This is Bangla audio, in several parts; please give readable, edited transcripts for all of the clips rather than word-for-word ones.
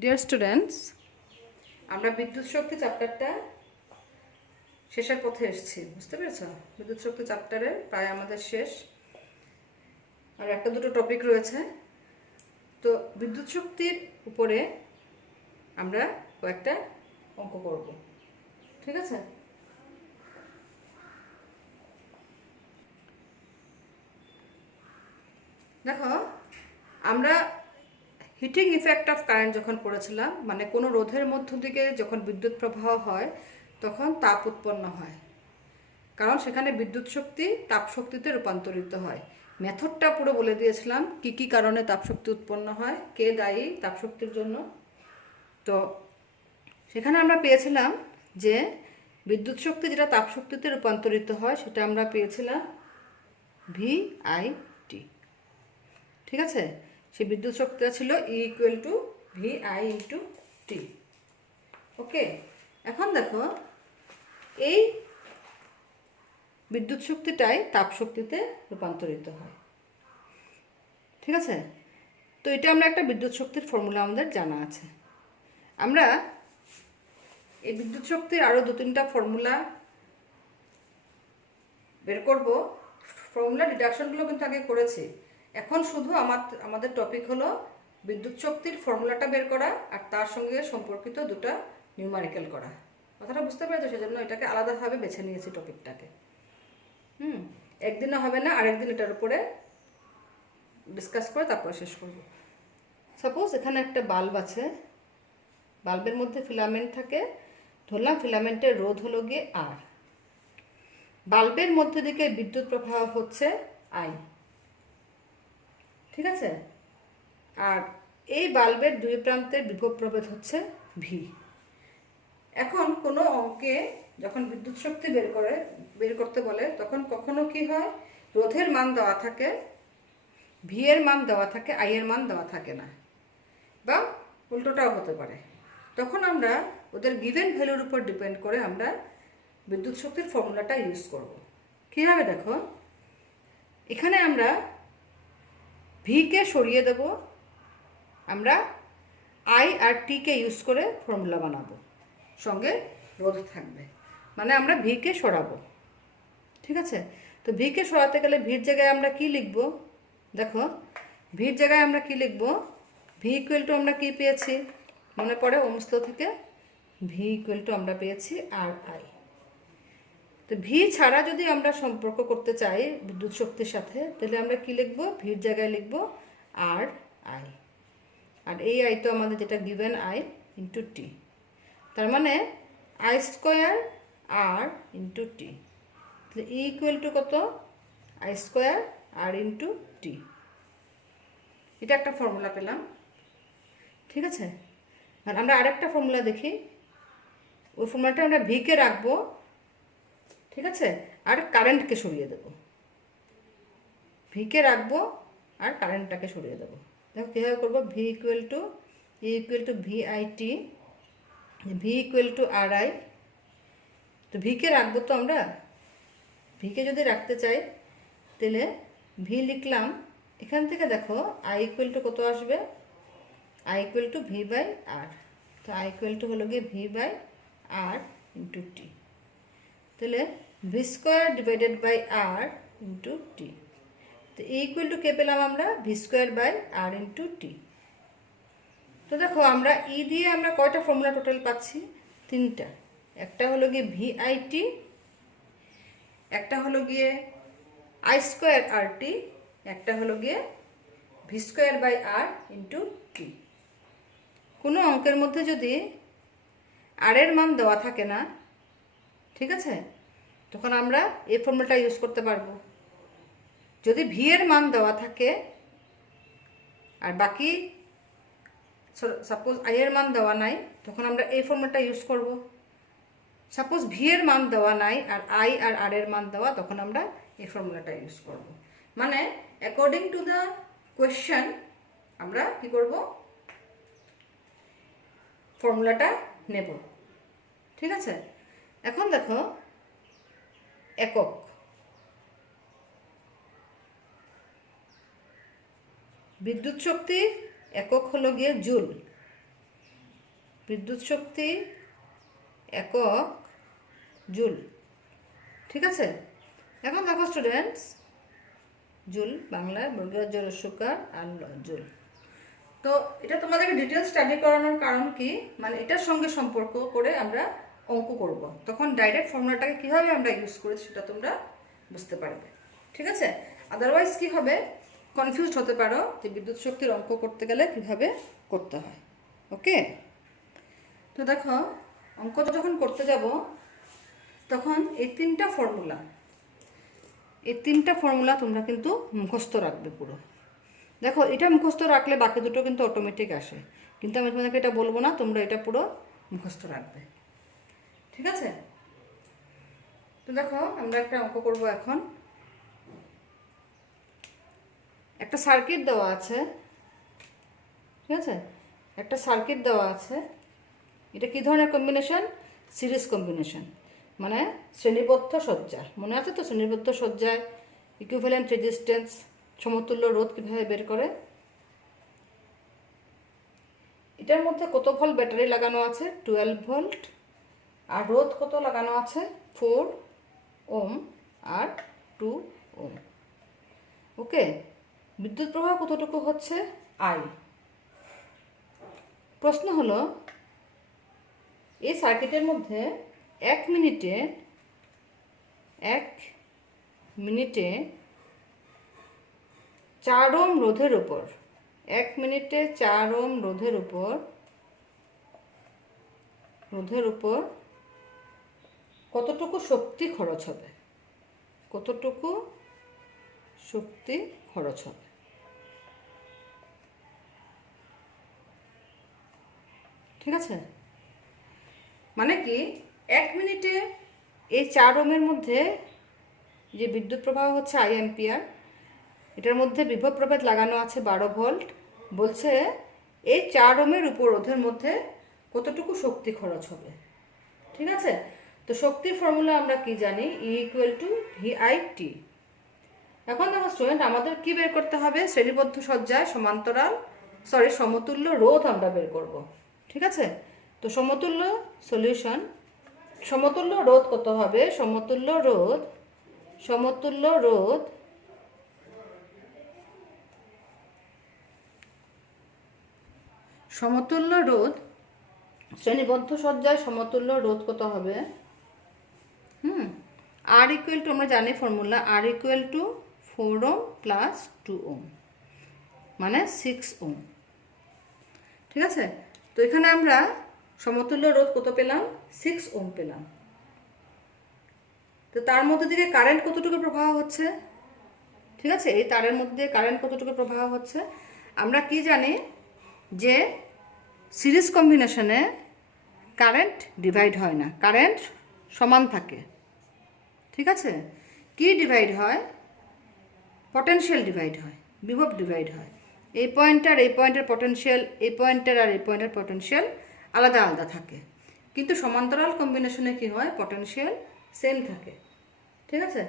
ডিয়ার স্টুডেন্টস, আমরা বিদ্যুৎ শক্তি চ্যাপ্টারটা শেষের পথে এসেছি, বুঝতে পেরেছ? বিদ্যুৎ শক্তি চ্যাপ্টারের প্রায় আমাদের শেষ, আর একটা দুটো টপিক রয়েছে। তো বিদ্যুৎ শক্তির উপরে আমরা কয়েকটা অঙ্ক করব, ঠিক আছে? দেখো, আমরা হিটিং ইফেক্ট অফ কারেন্ট যখন পড়েছিলাম, মানে কোনো রোধের মধ্য থেকে যখন বিদ্যুৎ প্রবাহ হয় তখন তাপ উৎপন্ন হয়, কারণ সেখানে বিদ্যুৎ শক্তি তাপ শক্তিতে রূপান্তরিত হয়। মেথডটা পুরো বলে দিয়েছিলাম, কি কি কারণে তাপ শক্তি উৎপন্ন হয়, কে দায়ী তাপ শক্তির জন্য। তো সেখানে আমরা পেয়েছিলাম যে বিদ্যুৎ শক্তি যেটা তাপ শক্তিতে রূপান্তরিত হয় সেটা আমরা পেয়েছিলাম VIT, ঠিক আছে? সেই বিদ্যুৎ শক্তিটা ছিল E=VI×T। ওকে, এখন দেখো, এই বিদ্যুৎ শক্তিটাই তাপ শক্তিতে রূপান্তরিত হয়, ঠিক আছে? তো এটা আমরা একটা বিদ্যুৎ শক্তির ফর্মুলা আমাদের জানা আছে। আমরা এই বিদ্যুৎ শক্তির আরও দু তিনটা ফর্মুলা বের করব। ফর্মুলা ডিডাকশনগুলো কিন্তু আগে করেছি। এখন শুধু আমাদের টপিক হলো বিদ্যুৎ শক্তির ফর্মুলাটা বের করা আর তার সঙ্গে সম্পর্কিত দুটো নিউমারিক্যাল করা। কথাটা বুঝতে পেরেছো? সেজন্য এটাকে আলাদাভাবে বেছে নিয়েছি টপিকটাকে। একদিনও হবে না, আরেকদিন এটার উপরে ডিসকাস করে তারপরে শেষ করব। সাপোজ এখানে একটা বাল্ব আছে, বাল্বের মধ্যে ফিলামেন্ট থাকে, ধরলাম ফিলামেন্টের রোধ হলো গিয়ে R, বাল্বের মধ্যে দিকে বিদ্যুৎ প্রবাহ হচ্ছে I, ঠিক আছে? আর এই বাল্বের দুই প্রান্তের বিভব প্রভেদ হচ্ছে V। এখন কোনো অঙ্কে যখন বিদ্যুৎ শক্তি বের করতে বলে তখন কখনো কি হয়, রোধের মান দেওয়া থাকে, V এর মান দেওয়া থাকে, I এর মান দেওয়া থাকে না, বা উল্টোটাও হতে পারে। তখন আমরা ওদের গিভেন ভ্যালুর উপর ডিপেন্ড করে আমরা বিদ্যুৎ শক্তির ফর্মুলাটা ইউজ করব। কীভাবে দেখো, এখানে আমরা ভিকে সরিয়ে দেব, আমরা I আর টিকে ইউজ করে ফর্মুলা বানাবো, সঙ্গে রোধ থাকবে, মানে আমরা ভিকে সরাবো, ঠিক আছে? তো ভিকে সরাতে গেলে ভির জায়গায় আমরা কি লিখব? দেখো, ভির জায়গায় আমরা কি লিখব? V= আমরা কি পেয়েছি মনে পড়ে ওহমস ল থেকে? V= আমরা পেয়েছি RI। তো ভি ছাড়া যদি আমরা সম্পর্ক করতে চাই বিদ্যুৎ শক্তির সাথে, তাহলে আমরা কি লিখব? ভির জায়গায় লিখব RI, আর এই I তো আমাদের যেটা গিভেন I×T, তার মানে I² R×T। তাহলে E= কত? I² R×T। এটা একটা ফর্মুলা পেলাম, ঠিক আছে? আর আমরা আরেকটা ফর্মুলা দেখি, ওই ফর্মুলাটা আমরা ভিকে রাখবো, ঠিক আছে? আর কারেন্টকে সরিয়ে দেব, ভিকে রাখবো আর কারেন্টটাকে সরিয়ে দেবো। দেখো কীভাবে করবো? E=VIT, V=RI। তো ভিকে রাখবো, তো আমরা ভিকে যদি রাখতে চাই তাহলে ভি লিখলাম, এখান থেকে দেখো I= কত আসবে? I=V/R। তো I= হলো গিয়ে V/R×T, তাহলে V²/R×T। তো E= কে পেলাম আমরা? V²/R×T। তো দেখো, আমরা E দিয়ে আমরা কয়টা ফর্মুলা টোটাল পাচ্ছি? তিনটা। একটা হলো গিয়ে VIT, একটা হলো গিয়ে I² RT, একটা হলো গিয়ে V²/R×T। কোনো অঙ্কের মধ্যে যদি R এর মান দেওয়া থাকে না, ঠিক আছে, তখন আমরা এই ফর্মুলাটা ইউজ করতে পারবো। যদি ভি এর মান দেওয়া থাকে আর বাকি সাপোজ I এর মান দেওয়া নাই, তখন আমরা এই ফর্মুলাটা ইউজ করব। সাপোজ ভি এর মান দেওয়া নাই আর I আর R এর মান দেওয়া, তখন আমরা এই ফর্মুলাটা ইউজ করব। মানে অ্যাকর্ডিং টু দ্য কোয়েশ্চেন আমরা কি করব? ফর্মুলাটা নেব, ঠিক আছে? এখন দেখো, একক, বিদ্যুৎ শক্তির একক হলো গিয়ে জুল। বিদ্যুৎ শক্তি একক জুল। ঠিক আছে, এখন দেখো স্টুডেন্টস, জুল বাংলায় বর্গীয় জরস্যকার আর জুল। তো এটা তোমাদেরকে ডিটেলস স্টাডি করানোর কারণ কি, মানে এটার সঙ্গে সম্পর্ক করে আমরা অঙ্ক করব, তখন ডাইরেক্ট ফর্মুলাটাকে কীভাবে আমরা ইউজ করেছি সেটা তোমরা বুঝতে পারবে। ঠিক আছে, আদারওয়াইজ কি হবে, কনফিউজড হতে পারো যে বিদ্যুৎ শক্তির অঙ্ক করতে গেলে কিভাবে করতে হয়। ওকে, তো দেখো অঙ্ক যখন করতে যাব তখন এই তিনটা ফর্মুলা তোমরা কিন্তু মুখস্থ রাখবে পুরো। দেখো এটা মুখস্থ রাখলে বাকি দুটো কিন্তু অটোমেটিক আসে, কিন্তু আমি তোমাদেরকে এটা বলবো না, তোমরা এটা পুরো মুখস্থ রাখবে। ঠিক আছে, তো দেখো আমরা একটা অঙ্ক করব এখন। একটা সার্কিট দেওয়া আছে, ঠিক আছে, একটা সার্কিট দেওয়া আছে। এটা কি ধরনের কম্বিনেশন? সিরিজ কম্বিনেশন, মানে শ্রেণীবদ্ধ সজ্জা। মনে আছে তো, শ্রেণীবদ্ধ সজ্জায় ইকুইভ্যালেন্ট রেজিস্ট্যান্স, সমতুল্য রোধ কীভাবে বের করে। এটার মধ্যে কত ভোল্ট ব্যাটারি লাগানো আছে? 12 ভোল্ট। আর রোধ কত লাগানো আছে? 4 ওম আর 2 ওম। ওকে, বিদ্যুৎ প্রবাহ কতটুকু হচ্ছে? আই। প্রশ্ন হলো, এই সার্কিটের মধ্যে 1 মিনিটে 4 ওম রোধের উপর 1 মিনিটে 4 ওম রোধের উপর কতটুকু শক্তি খরচ হবে? কতটুকু শক্তি খরচ হবে? ঠিক আছে, মানে কি 1 মিনিটে এই 4 ওমের মধ্যে যে বিদ্যুৎ প্রবাহ হচ্ছে আই অ্যাম্পিয়ার, এটার মধ্যে বিভব প্রভেদ লাগানো আছে 12 ভোল্ট। বলছে এই 4 ওমের উপর রোধের মধ্যে কতটুকু শক্তি খরচ হবে। ঠিক আছে, তো শক্তির ফর্মুলা আমরা কি জানি? E = VIT। এখন দেখো স্টুডেন্ট, আমাদের কি বের করতে হবে? শ্রেণীবদ্ধ সজ্জায় সমতুল্য রোধ আমরা বের করব। ঠিক আছে, তো সমতুল্য সলিউশন, সমতুল্য রোধ কত হবে? সমতুল্য রোধ শ্রেণীবদ্ধ সজ্জায় সমতুল্য রোধ কত হবে? R = আমরা জানি ফর্মুলা, R = 4 ওম প্লাস 2 ওম মানে 6 ওম। ঠিক আছে, তো এখানে আমরা সমতুল্য রোধ কত পেলাম? 6 ওম পেলাম। তো তার মধ্যে থেকে কারেন্ট কতটুকু প্রবাহ হচ্ছে? ঠিক আছে, এই তারের মধ্যে কারেন্ট কতটুকু প্রবাহ হচ্ছে? আমরা কি জানি যে সিরিজ কম্বিনেশনে কারেন্ট ডিভাইড হয় না, কারেন্ট সমান থাকে। ঠিক আছে, কি ডিভাইড হয়? পটেনশিয়াল ডিভাইড হয়, বিভব ডিভাইড হয়। এই পয়েন্টার এই পয়েন্টের পটেনশিয়াল, এই পয়েন্টের আর এই পয়েন্টের পটেনশিয়াল আলাদা আলাদা থাকে, কিন্তু সমান্তরাল কম্বিনেশনে কি হয়? পটেনশিয়াল সেম থাকে। ঠিক আছে,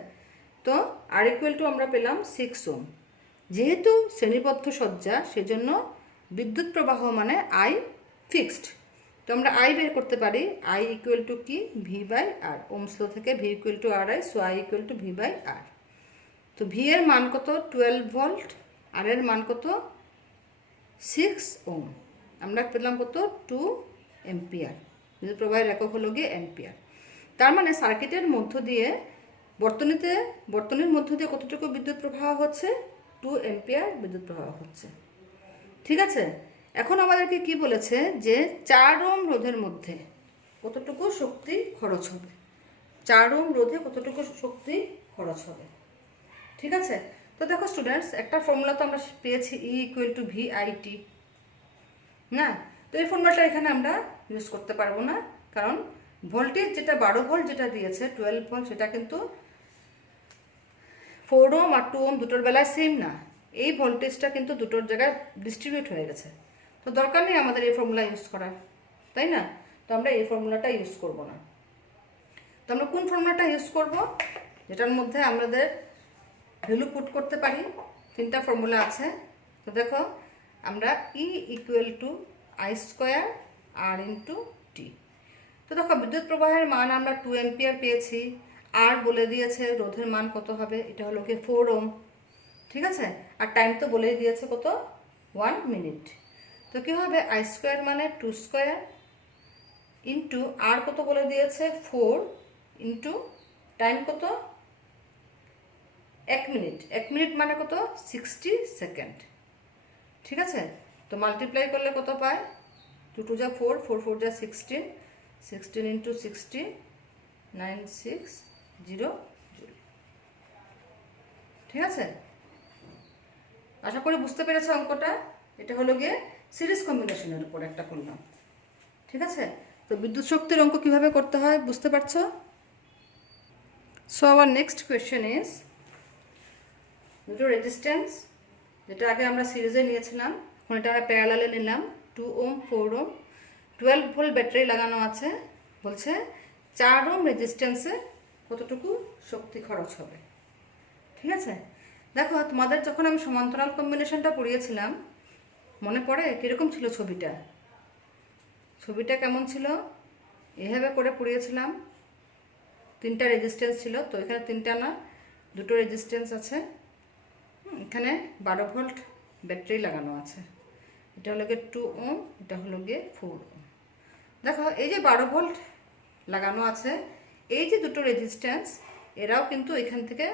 তো R = আমরা পেলাম 6 ওম। যেহেতু শ্রেণীবদ্ধ সজ্জা, সেজন্য বিদ্যুৎ প্রবাহ মানে আই ফিক্সড। তো আমরা আই বের করতে পারি। I = কি? V/R। ওমস ল থেকে V = RI, so I = V/R। তো ভি এর মান কত? 12 ভোল্ট। আর এর মান কত? 6 ওম। আমরা পেলাম কত? 2 অ্যাম্পিয়ার। বিদ্যুৎ প্রবাহের একক হলো গিয়ে অ্যাম্পিয়ার। তার মানে সার্কিটের মধ্য দিয়ে বর্তনীর মধ্য দিয়ে কতটুকু বিদ্যুৎ প্রবাহ হচ্ছে? 2 অ্যাম্পিয়ার বিদ্যুৎ প্রবাহ হচ্ছে। ঠিক আছে, এখন আমাদেরকে কি বলেছে? যে 4 ওম রোধের মধ্যে কতটুকু শক্তি খরচ হবে? 4 ওম রোধে কতটুকু শক্তি খরচ হবে? ঠিক আছে, তো দেখো স্টুডেন্টস, একটা ফর্মুলা তো আমরা পেয়েছি, E = VIT না। তো এই ফর্মুলাটা এখানে আমরা ইউজ করতে পারবো না, কারণ ভোল্টেজ যেটা 12 ভোল্ট যেটা দিয়েছে 12 ভোল্ট, সেটা কিন্তু 4 ওম আর 2 ওম দুটোর বেলায় সেম না। এই ভোল্টেজটা কিন্তু দুটোর জায়গায় ডিস্ট্রিবিউট হয়ে গেছে, তো দরকার নেই আমাদের এই ফর্মুলা ইউজ করার, তাই না? তো আমরা এই ফর্মুলাটা ইউজ করব না। তো আমরা কোন ফর্মুলাটা ইউজ করব? যেটার মধ্যে আমাদের ভ্যালু পুট করতে পারি। 3টা ফর্মুলা আছে। তো দেখো, আমরা E = I² আর ইন্টু টি। তো দেখো বিদ্যুৎ প্রবাহের মান আমরা 2 অ্যাম্পিয়ার পেয়েছি, আর বলে দিয়েছে রোধের মান কত হবে, এটা হলো কি 4 ওহম, ঠিক আছে। আর টাইম তো বলেই দিয়েছে কত, 1 মিনিট। তো কী হবে, আই স্কোয়ার মানে 2 স্কোয়ার ইন্টু আর কত বলে দিয়েছে 4 ইন্টু টাইম কত 1 মিনিট, 1 মিনিট মানে কত 60 সেকেন্ড, ঠিক আছে। তো মাল্টিপ্লাই করলে কত পায়, 2 2 যা 4, 4 4 যা 16, 16 ইন্টু 60 960 জুল, ঠিক আছে। আশা করি বুঝতে পেরেছো অঙ্কটা। এটা হলো গিয়ে সিরিজ কম্বিনেশনের উপর একটা করলাম, ঠিক আছে। তো বিদ্যুৎ শক্তির অঙ্ক কিভাবে করতে হয় বুঝতে পারছো। So our next question is, দুটো রেজিস্ট্যান্স যেটা আগে আমরা সিরিজে নিয়েছিলাম, এখন এটা আমরা প্যারালালে নিলাম, 2 ওহম 4 ওহম, 12 ভোল্ট ব্যাটারি লাগানো আছে। বলছে 4 ওহম রেজিস্ট্যান্সে কতটুকু শক্তি খরচ হবে, ঠিক আছে। দেখো তোমাদের যখন আমি সমান্তরাল কম্বিনেশনটা পড়িয়েছিলাম, মনে পড়ে কীরকম ছিল ছবিটা, ছবিটা কেমন ছিল, এভাবে করে পড়িয়েছিলাম, 3টা রেজিস্ট্যান্স ছিল, তো এখানে 3টা না 2টো রেজিস্ট্যান্স আছে, এখানে 12 ভোল্ট ব্যাটারি লাগানো আছে, এটা হলো গিয়ে 2 ওহম, এটা হলো গিয়ে 4 ওহম। দেখো এই যে 12 ভোল্ট লাগানো আছে, এই যে দুটো রেজিস্ট্যান্স এরাও কিন্তু এখান থেকে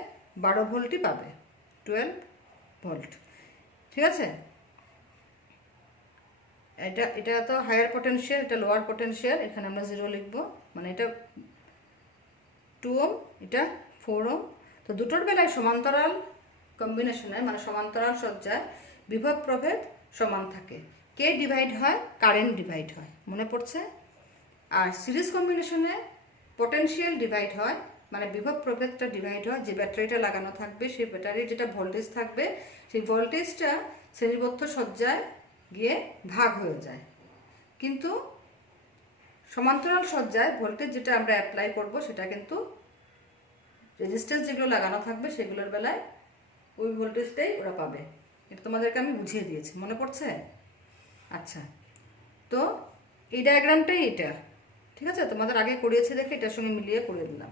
12 ভোল্টই পাবে, 12 ভোল্ট, ঠিক আছে। এটা এটা তো হায়ার পটেনশিয়াল, এটা লোয়ার পটেনশিয়াল, এখানে আমরা 0 লিখব, মানে এটা 2 ওহম, এটা 4 ওহম। তো দুটোর বেলায় সমান্তরাল কম্বিনেশনে মানে সমান্তরাল সজ্জায় বিভব প্রভেদ সমান থাকে, কে ডিভাইড হয়, কারেন্ট ডিভাইড হয়, মনে পড়ছে। আর সিরিজ কম্বিনেশনে পটেনশিয়াল ডিভাইড হয়, মানে বিভব প্রভেদটা ডিভাইড হয়, যে ব্যাটারিটা লাগানো থাকবে সেই ব্যাটারির যেটা ভোল্টেজ থাকবে সেই ভোল্টেজটা শ্রেণীবদ্ধ সজ্জায় গিয়ে ভাগ হয়ে যায়। কিন্তু সমান্তরাল সজ্জায় ভোল্টেজ যেটা আমরা অ্যাপ্লাই করব সেটা কিন্তু রেজিস্ট্যান্স যেগুলো লাগানো থাকবে সেগুলোর বেলায় ওই ভোল্টেজটাই ওরা পাবে। এটা তোমাদেরকে আমি বুঝিয়ে দিয়েছি, মনে পড়ছে। আচ্ছা, তো এই ডায়াগ্রামটাই এটা, ঠিক আছে, তোমাদের আগে করিয়েছি দেখে এটার সঙ্গে মিলিয়ে করে দিলাম।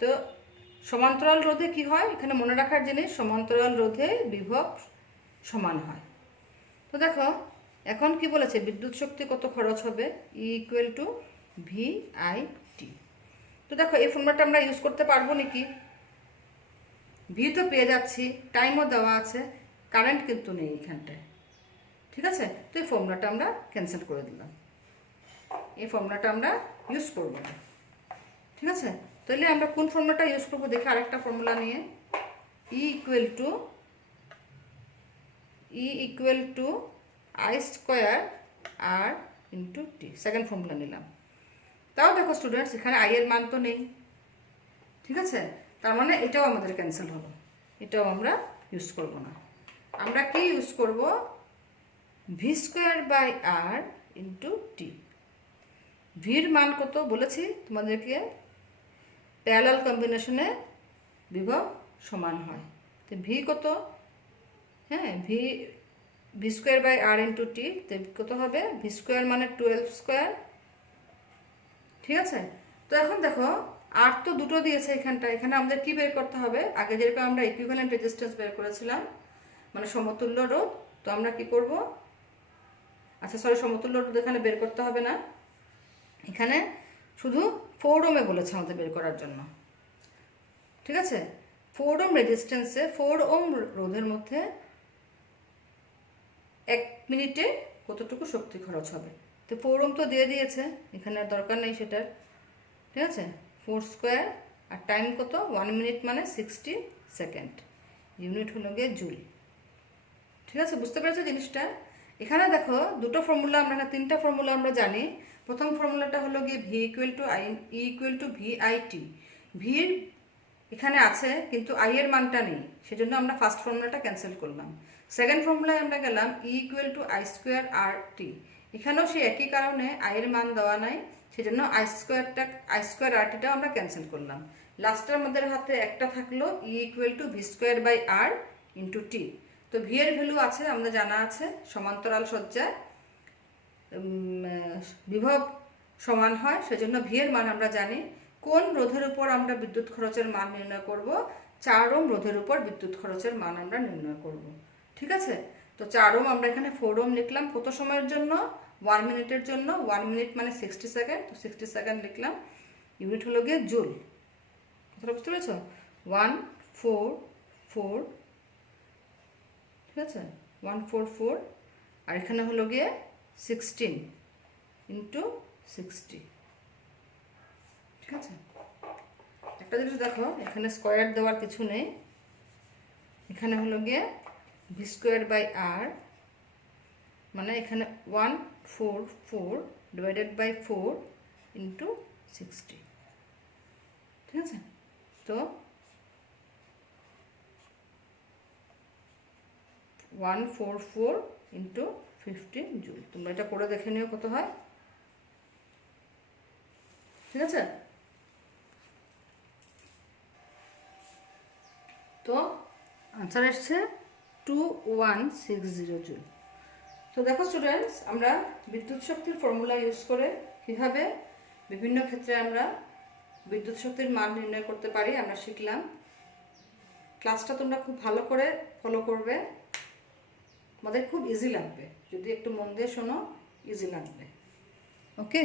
তো সমান্তরাল রোধে কি হয়, এখানে মনে রাখার জিনিস, সমান্তরাল রোধে বিভব সমান হয়। তো দেখো এখন কি বলেছে, বিদ্যুৎ শক্তি কত খরচ হবে, ই equal to V I T. তো দেখো এই ফর্মুলাটা আমরা ইউজ করতে পারবো নাকি, ভি তো পেয়ে যাচ্ছি, টাইমও দেওয়া আছে, কারেন্ট কিন্তু নেই এখানটায়, ঠিক আছে। তো এই ফর্মুলাটা আমরা ক্যান্সেল করে দিলাম, এই ফর্মুলাটা আমরা ইউজ করব না, ঠিক আছে। তাহলে আমরা কোন ফর্মুলাটা ইউজ করবো দেখি, আরেকটা ফর্মুলা নিয়ে, E equal to I square R into T, second formula নিলাম। তাও দেখো স্টুডেন্টস এখানে আই এর মান তো নেই, ঠিক আছে, তার মানে এটাও আমাদের ক্যান্সেল হলো, এটাও আমরা ইউজ করব না। আমরা কি ইউজ করব, v square by r into t. ভির মান কত বলেছি তোমাদেরকে, প্যারালাল কম্বিনেশনে বিভব সমান হয়, তো ভি কত, হ্যাঁ v square by r into t, তো কত হবে, ভি স্কোয়ার মানে 12 স্কোয়ার, ঠিক আছে। তো এখন দেখো আর তো দুটো দিয়েছে এখানটা, এখানে আমাদের কি বের করতে হবে, আগে যেরকম আমরা ইকুইভ্যালেন্ট রেজিস্ট্যান্স বের করেছিলাম মানে সমতুল্য রোধ, তো আমরা কি করব, আচ্ছা সরি সমতুল্য রোধ এখানে বের করতে হবে না, এখানে শুধু 4 ওহমে বলেছে আমাদের বের করার জন্য, ঠিক আছে। 4 ওহম রেজিস্ট্যান্সে 4 ওহম রোধের মধ্যে 1 মিনিটে কতটুকু শক্তি খরচ হবে, তো 4 ওহম তো দিয়ে দিয়েছে, এখানে আর দরকার নেই সেটার, ঠিক আছে। 4 স্কোয়ার আর টাইম কত, 1 মিনিট মানে 60 সেকেন্ড, ইউনিট হলো গিয়ে জুল, ঠিক আছে, বুঝতে পেরেছো জিনিসটা। এখানে দেখো দুটো ফর্মুলা আমরা, 3টা ফর্মুলা আমরা জানি। প্রথম ফর্মুলাটা হলো গিয়ে V equal to V I T, ভির এখানে আছে কিন্তু আই এর মানটা নেই, সেজন্য আমরা ফার্স্ট ফর্মুলাটা ক্যান্সেল করলাম। সেকেন্ড ফর্মুলায় আমরা গেলাম E equal to I square R T, এখানেও সেই একই কারণে আই এর মান দেওয়া নাই, সেজন্য আই স্কোয়ার আর টিটাও আমরা ক্যান্সেল করলাম। লাস্টে আমাদের হাতে একটা থাকলো E equal to v square by r into t. তো ভি এর ভ্যালু আছে, আমাদের জানা আছে সমান্তরাল সজ্জায় বিভব সমান হয়, সেজন্য ভি এর মান আমরা জানি। কোন রোধের উপর আমরা বিদ্যুৎ খরচের মান নির্ণয় করব? 4 ওহম রোধের উপর বিদ্যুৎ খরচের মান আমরা নির্ণয় করব। ঠিক আছে, তো 4 ওহম আমরা এখানে 4 ওহম লিখলাম। কত সময়ের জন্য? 1 মিনিটের জন্য। 1 মিনিট মানে 60 সেকেন্ড, তো 60 সেকেন্ড লিখলাম। ইউনিট হলো গিয়ে জুল। কথাটা বুঝতে পেরেছ? 144, ঠিক আছে, 144, আর এখানে হলো গিয়ে 16 ইন্টু 60। ঠিক আছে, একটা জিনিস দেখো, এখানে স্কোয়ার দেওয়ার কিছু নেই। এখানে হলো গিয়ে ভি স্কোয়ার বাই আর, মানে এখানে 144 ডিভাইডেড বাই 4 ইন্টু 60। ঠিক আছে, তো 144 ইন্টু 15 জুল। তোমরা এটা করে দেখে নিও কত হয়। ঠিক আছে, তো আনসার এসছে 2160 জুল। তো দেখো স্টুডেন্টস, আমরা বিদ্যুৎ শক্তির ফর্মুলা ইউজ করে কীভাবে বিভিন্ন ক্ষেত্রে আমরা বিদ্যুৎ শক্তির মান নির্ণয় করতে পারি আমরা শিখলাম। ক্লাসটা তোমরা খুব ভালো করে ফলো করবে, তোমাদের খুব ইজি লাগবে। যদি একটু মন দিয়ে শোনো, ইজি লাগবে। ওকে।